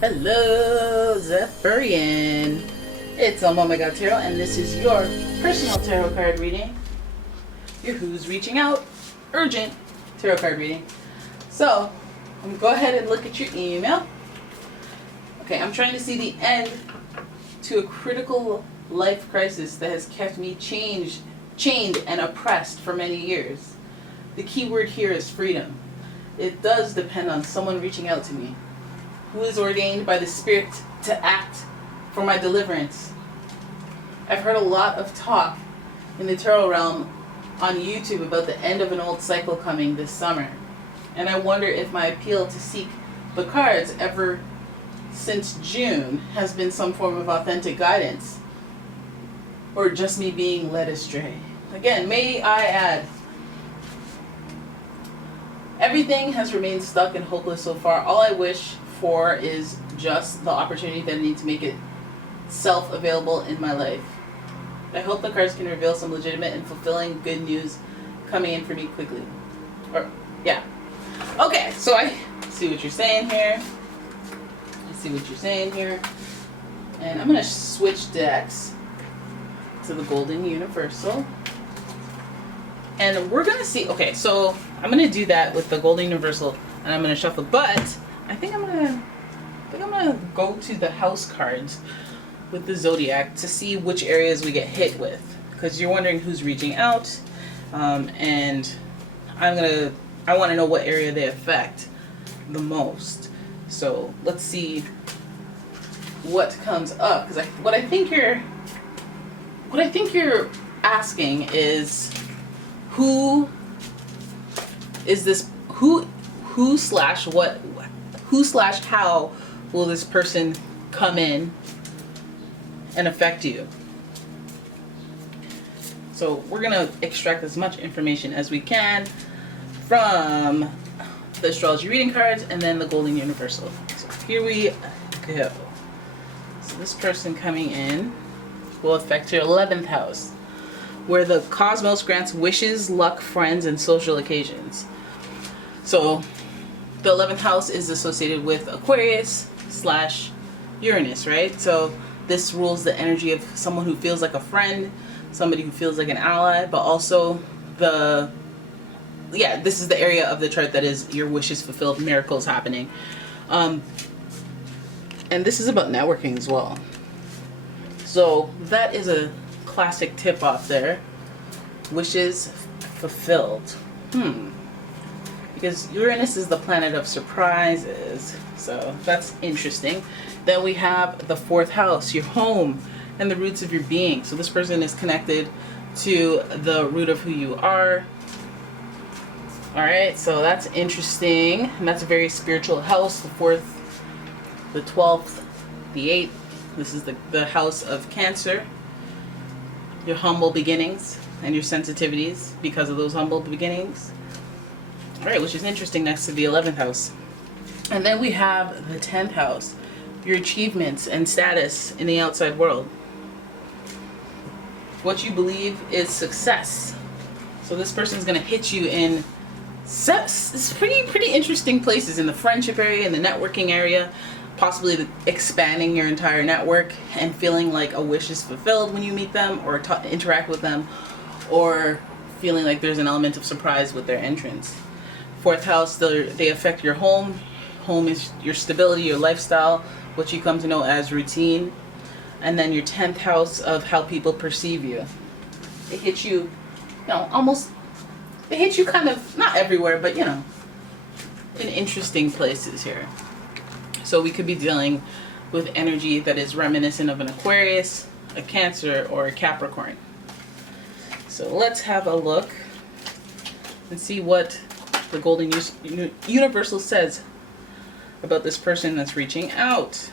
Hello, Zephyrian. It's umomgtarot, and this is your personal tarot card reading. Your Who's Reaching Out Urgent Tarot Card reading. So, I'm gonna go ahead and look at your email. Okay, I'm trying to see the end to a critical life crisis that has kept me chained and oppressed for many years. The key word here is freedom. It does depend on someone reaching out to me, who is ordained by the Spirit to act for my deliverance. I've heard a lot of talk in the tarot realm on YouTube about the end of an old cycle coming this summer. And I wonder if my appeal to seek the cards ever since June has been some form of authentic guidance, or just me being led astray. Again, may I add, everything has remained stuck and hopeless so far. All I wish for is just the opportunity that I need to make it self-available in my life. I hope the cards can reveal some legitimate and fulfilling good news coming in for me quickly. Yeah. Okay, so I see what you're saying here. And I'm going to switch decks to the Golden Universal. And we're going to see, okay, so I'm going to do that with the Golden Universal, and I'm going to shuffle, but I think I'm going to go to the house cards with the Zodiac to see which areas we get hit with, because you're wondering who's reaching out, and I want to know what area they affect the most. So let's see what comes up, because what I think you're asking is, who slash how will this person come in and affect you? So we're gonna extract as much information as we can from the astrology reading cards and then the Golden Universal. So here we go. So this person coming in will affect your 11th house, where the cosmos grants wishes, luck, friends, and social occasions. So the 11th house is associated with Aquarius / Uranus, right? So this rules the energy of someone who feels like a friend, somebody who feels like an ally, but also this is the area of the chart that is your wishes fulfilled, miracles happening. And this is about networking as well. So that is a classic tip off there. Wishes fulfilled. Because Uranus is the planet of surprises. So that's interesting. Then we have the 4th house, your home and the roots of your being. So this person is connected to the root of who you are. All right, so that's interesting. And that's a very spiritual house. The 4th, the 12th, the 8th. This is the house of Cancer. Your humble beginnings and your sensitivities because of those humble beginnings. All right, which is interesting, next to the 11th house. And then we have the 10th house, your achievements and status in the outside world. What you believe is success. So this person's going to hit you in it's pretty interesting places, in the friendship area, in the networking area, possibly expanding your entire network and feeling like a wish is fulfilled when you meet them or interact with them, or feeling like there's an element of surprise with their entrance. 4th house, they affect your home. Home is your stability, your lifestyle, what you come to know as routine. And then your 10th house of how people perceive you. They hit you, they hit you kind of, not everywhere, but in interesting places here. So we could be dealing with energy that is reminiscent of an Aquarius, a Cancer, or a Capricorn. So let's have a look and see what the Golden Universal says about this person that's reaching out.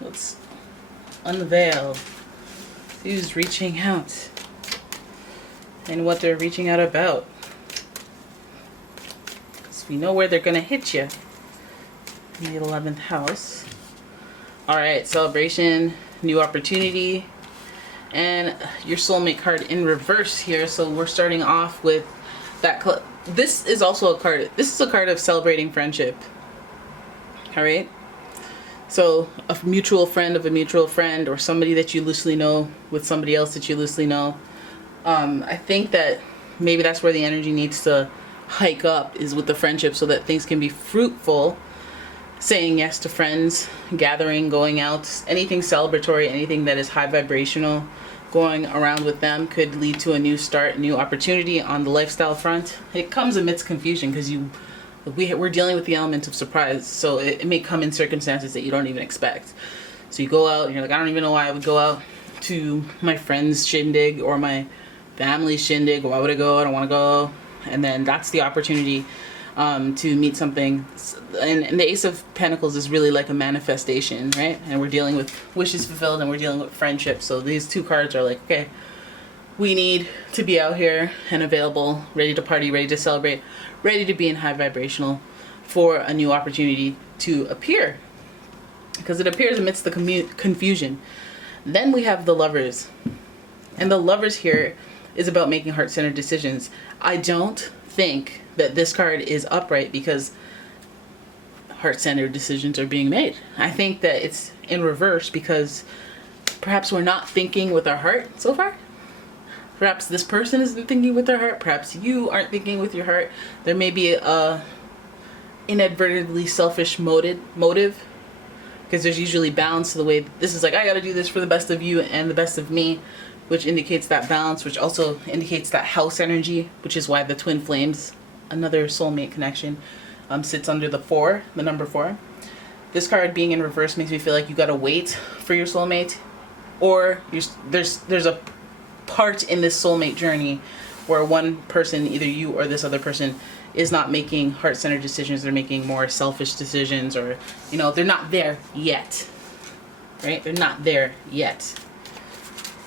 Let's unveil who's reaching out and what they're reaching out about, because we know where they're going to hit you in the 11th house. All right, celebration, new opportunity, and your soulmate card in reverse here. So we're starting off with that. This is also a card. This is a card of celebrating friendship. All right. So a mutual friend of a mutual friend, or somebody that you loosely know with somebody else that you loosely know. I think that maybe that's where the energy needs to hike up, is with the friendship, so that things can be fruitful. Saying yes to friends, gathering, going out, anything celebratory, anything that is high vibrational, going around with them could lead to a new start, new opportunity on the lifestyle front. It comes amidst confusion because we're dealing with the element of surprise, so it may come in circumstances that you don't even expect. So you go out and you're like, I don't even know why I would go out to my friend's shindig or my family's shindig. Why would I go? I don't want to go. And then that's the opportunity to meet something. And the Ace of Pentacles is really like a manifestation, right? And we're dealing with wishes fulfilled, and we're dealing with friendship. So these two cards are like, okay, we need to be out here and available, ready to party, ready to celebrate, ready to be in high vibrational for a new opportunity to appear, because it appears amidst the confusion. Then we have the Lovers, and the Lovers here is about making heart-centered decisions. I don't think that this card is upright because heart-centered decisions are being made. I think that it's in reverse because perhaps we're not thinking with our heart so far. Perhaps this person isn't thinking with their heart. Perhaps you aren't thinking with your heart. There may be a inadvertently selfish motive, because there's usually balance to the way this is like, I gotta do this for the best of you and the best of me, which indicates that balance, which also indicates that house energy, which is why the twin flames, another soulmate connection, sits under the number 4. This card being in reverse makes me feel like you gotta wait for your soulmate, or there's a part in this soulmate journey where one person, either you or this other person, is not making heart-centered decisions. They're making more selfish decisions, or they're not there yet, right? They're not there yet.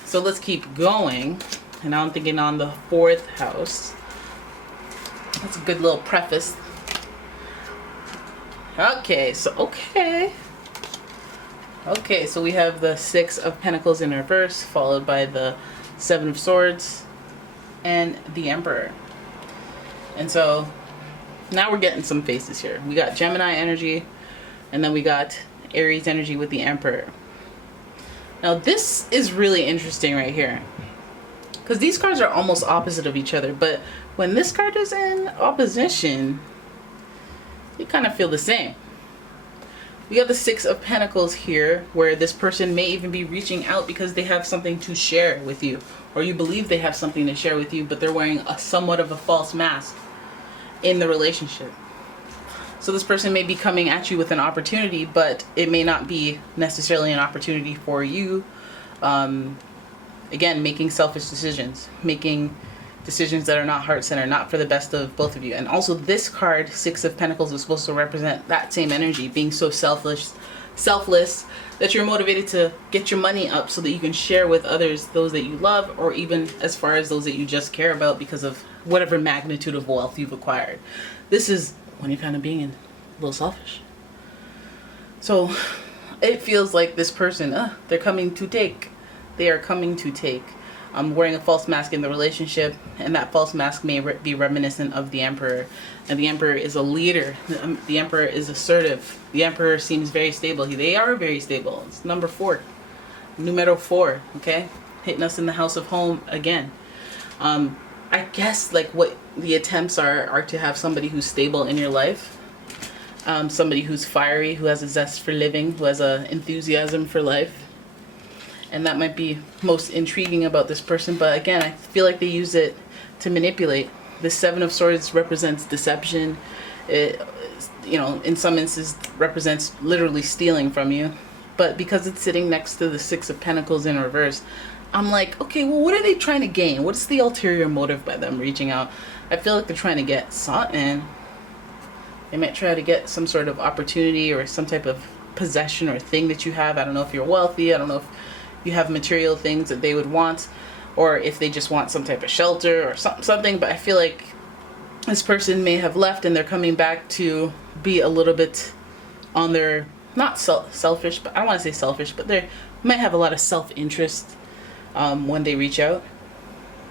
So let's keep going. And now I'm thinking on the 4th house. That's a good little preface. Okay, so we have the 6 of Pentacles in reverse, followed by the 7 of Swords and the Emperor. And so now we're getting some faces here. We got Gemini energy, and then we got Aries energy with the Emperor. Now this is really interesting right here, because these cards are almost opposite of each other, but when this card is in opposition, you kind of feel the same. We got the 6 of Pentacles here, where this person may even be reaching out because they have something to share with you, or you believe they have something to share with you, but they're wearing somewhat of a false mask in the relationship. So this person may be coming at you with an opportunity, but it may not be necessarily an opportunity for you. Again, making selfish decisions, making decisions that are not heart-centered, not for the best of both of you. And also this card, 6 of Pentacles, is supposed to represent that same energy, being so selfless, that you're motivated to get your money up so that you can share with others, those that you love, or even as far as those that you just care about because of whatever magnitude of wealth you've acquired. This is when you're kind of being a little selfish. So it feels like this person, they're coming to take. They are coming to take. Wearing a false mask in the relationship, and that false mask may be reminiscent of the Emperor. And the Emperor is a leader. The Emperor is assertive. The Emperor seems very stable. They are very stable. It's number 4. Numero 4, okay? Hitting us in the house of home again. I guess like what the attempts are to have somebody who's stable in your life. Somebody who's fiery, who has a zest for living, who has an enthusiasm for life. And that might be most intriguing about this person. But again, I feel like they use it to manipulate. The 7 of Swords represents deception. It, in some instances represents literally stealing from you. But because it's sitting next to the 6 of Pentacles in reverse, I'm like, okay, well, what are they trying to gain? What's the ulterior motive by them reaching out? I feel like they're trying to get something. They might try to get some sort of opportunity or some type of possession or thing that you have. I don't know if you're wealthy. I don't know if you have material things that they would want, or if they just want some type of shelter or something. But I feel like this person may have left and they're coming back to be a little bit on their, not selfish, but I don't want to say selfish, but they might have a lot of self-interest when they reach out.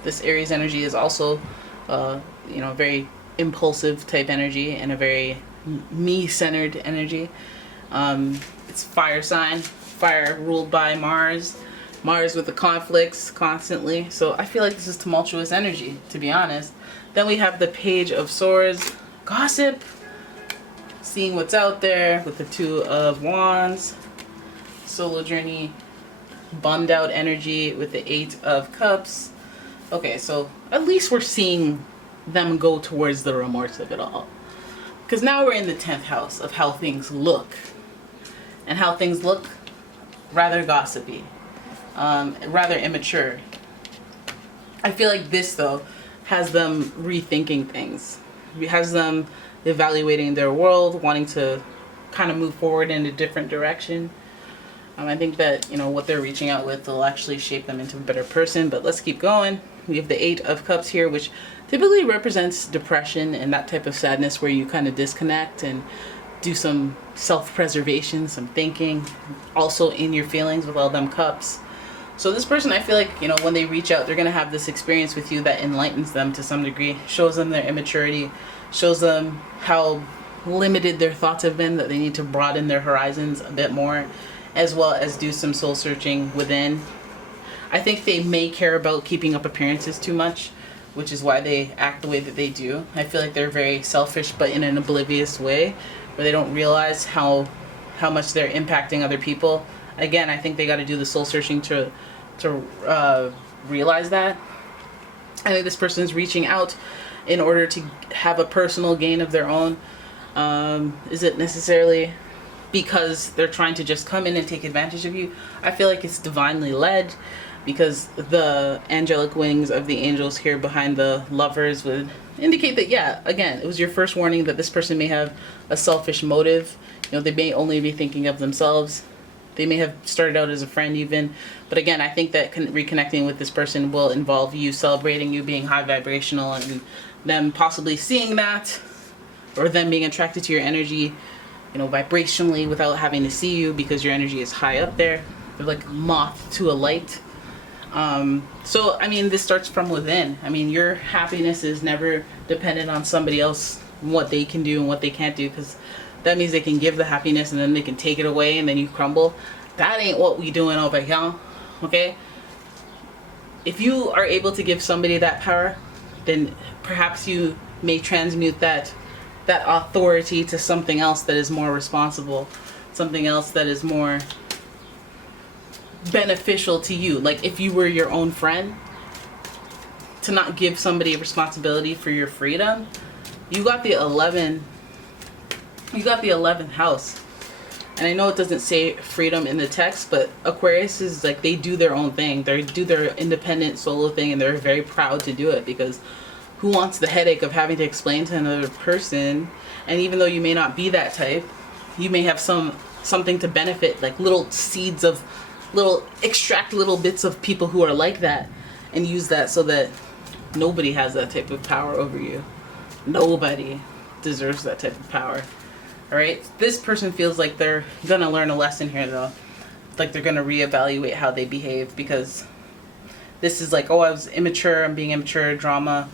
This Aries energy is also very impulsive type energy and a very me-centered energy. It's fire sign, fire ruled by Mars. Mars with the conflicts constantly. So I feel like this is tumultuous energy, to be honest. Then we have the Page of Swords, gossip, seeing what's out there with the Two of Wands, solo journey, bummed out energy with the Eight of Cups. Okay, so at least we're seeing them go towards the remorse of it all. Because now we're in the 10th house of how things look. And how things look, rather gossipy, rather immature. I feel like this, though, has them rethinking things. It has them evaluating their world, wanting to kind of move forward in a different direction. I think that, you know, what they're reaching out with will actually shape them into a better person. But let's keep going. We have the Eight of Cups here, which typically represents depression and that type of sadness where you kind of disconnect and do some self-preservation, some thinking, also in your feelings with all them cups. So this person, I feel like, you know, when they reach out, they're going to have this experience with you that enlightens them to some degree, shows them their immaturity, shows them how limited their thoughts have been, that they need to broaden their horizons a bit more, as well as do some soul searching within. I think they may care about keeping up appearances too much, which is why they act the way that they do. I feel like they're very selfish, but in an oblivious way, where they don't realize how much they're impacting other people. Again, I think they got to do the soul searching to realize that. I think this person is reaching out in order to have a personal gain of their own. Is it necessarily because they're trying to just come in and take advantage of you? I feel like it's divinely led, because the angelic wings of the angels here behind the lovers would indicate that, yeah, again, it was your first warning that this person may have a selfish motive. You know, they may only be thinking of themselves. They may have started out as a friend even. But again, I think that reconnecting with this person will involve you celebrating you being high vibrational, and them possibly seeing that, or them being attracted to your energy, you know, vibrationally without having to see you, because your energy is high up there. They're like moth to a light. So, I mean, this starts from within. I mean, your happiness is never dependent on somebody else, what they can do and what they can't do, because that means they can give the happiness and then they can take it away and then you crumble. That ain't what we doing over here, okay? If you are able to give somebody that power, then perhaps you may transmute that authority to something else that is more responsible, something else that is more beneficial to you. Like if you were your own friend, to not give somebody a responsibility for your freedom. You got the 11th house, and I know it doesn't say freedom in the text, but Aquarius is like, they do their own thing. They do their independent solo thing, and they're very proud to do it, because who wants the headache of having to explain to another person? And even though you may not be that type, you may have something to benefit, like little seeds of extract little bits of people who are like that and use that, so that nobody has that type of power over you. Nobody deserves that type of power. Alright, this person feels like they're gonna learn a lesson here, though. Like they're gonna reevaluate how they behave, because this is like, oh, I was immature, I'm being immature, drama,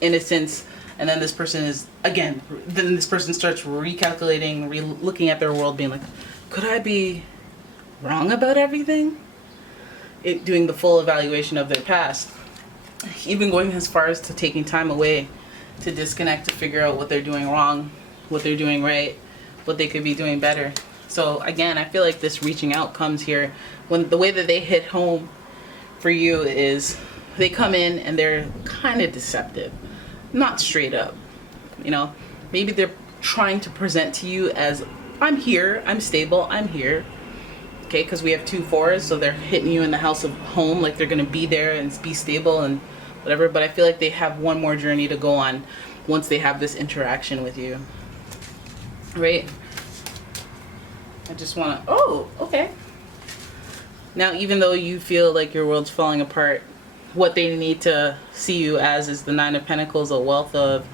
innocence, and then this person is, again, then this person starts recalculating, looking at their world, being like, could I be wrong about everything? Doing the full evaluation of their past. Even going as far as to taking time away to disconnect, to figure out what they're doing wrong, what they're doing right, what they could be doing better. So again, I feel like this reaching out comes here when the way that they hit home for you is they come in and they're kind of deceptive, not straight up. You know, maybe they're trying to present to you as, I'm here, I'm stable, I'm here. Okay, because we have 2 4s, so they're hitting you in the house of home, like they're going to be there and be stable and whatever. But I feel like they have one more journey to go on once they have this interaction with you. Right? I just want to, oh, okay. Now, even though you feel like your world's falling apart, what they need to see you as is the 9 of Pentacles, a wealth of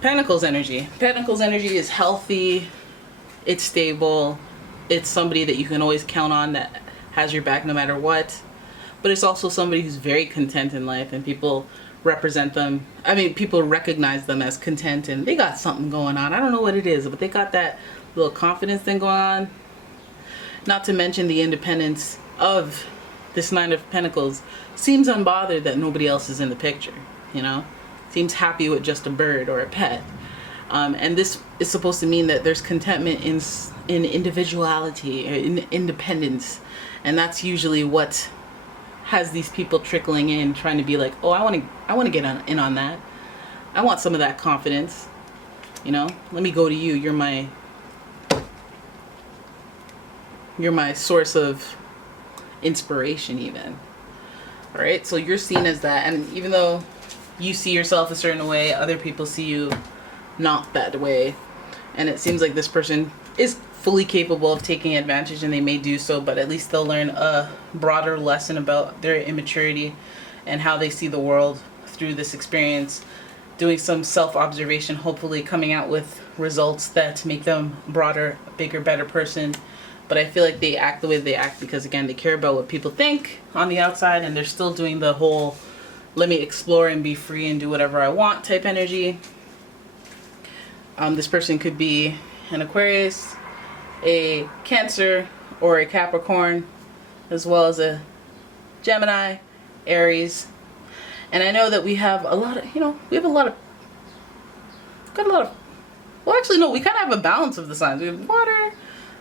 Pentacles energy. Pentacles energy is healthy, it's stable, it's somebody that you can always count on, that has your back no matter what. But it's also somebody who's very content in life, and people represent them. I mean, people recognize them as content, and they got something going on. I don't know what it is, but they got that little confidence thing going on. Not to mention the independence of this Nine of Pentacles. Seems unbothered that nobody else is in the picture, you know? Seems happy with just a bird or a pet. And this is supposed to mean that there's contentment in individuality, in independence. And that's usually what has these people trickling in, trying to be like, oh, I want to get in on that. I want some of that confidence. You know, let me go to you. You're my source of inspiration, even. All right, so you're seen as that, and even though you see yourself a certain way, other people see you not that way. And it seems like this person is fully capable of taking advantage, and they may do so, but at least they'll learn a broader lesson about their immaturity and how they see the world through this experience, doing some self-observation, hopefully coming out with results that make them a broader, bigger, better person. But I feel like they act the way they act because, again, they care about what people think on the outside, and they're still doing the whole let me explore and be free and do whatever I want type energy. This person could be an Aquarius, a Cancer, or a Capricorn, as well as a Gemini, Aries. And I know that we have a lot of, well, actually, no, we kind of have a balance of the signs. We have water.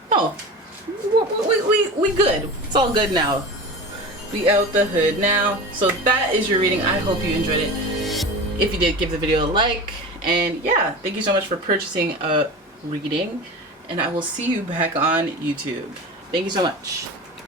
No, we good. It's all good now. We out the hood now. So that is your reading. I hope you enjoyed it. If you did, give the video a like. And yeah, thank you so much for purchasing a reading. And I will see you back on YouTube. Thank you so much.